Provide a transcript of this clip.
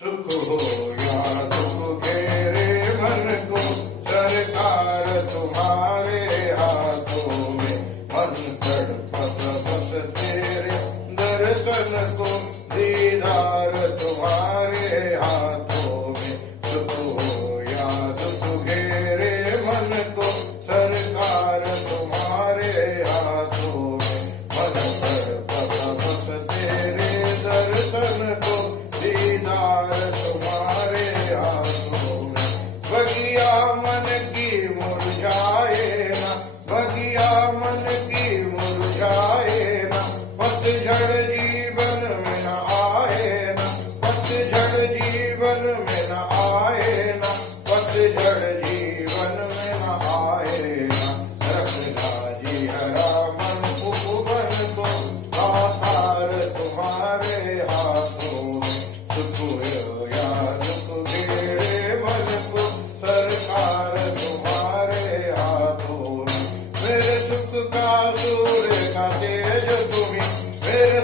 सुख हो या दुख घेरे मन को, सरकार तुम्हारे हाथों में। मन तड़पत बस तेरे दर्शन को, दीदार तुम्हारे हाथों में। सुख हो या दुख घेरे मन को, सरकार तुम्हारे हाथों में। मन तड़पत बस तेरे दर्शन को, दीदार तुम्हारे हाथों में। बगिया मन की मुरझाए ना, बगिया मन की मुरझाए ना, पतझड़ जीवन में न आए ना, पतझड़ जीवन में न आए ना, पतझड़ जीवन में न आए ना। रखना जी हरा मन उपवन को, आधार तुम्हारे हाथों में। सुख हो या दुख घेरे मन को, सरकार तुम्हारे हाथों में। मेरे सुख का सूर्य का तेज तुम्ही, मेरे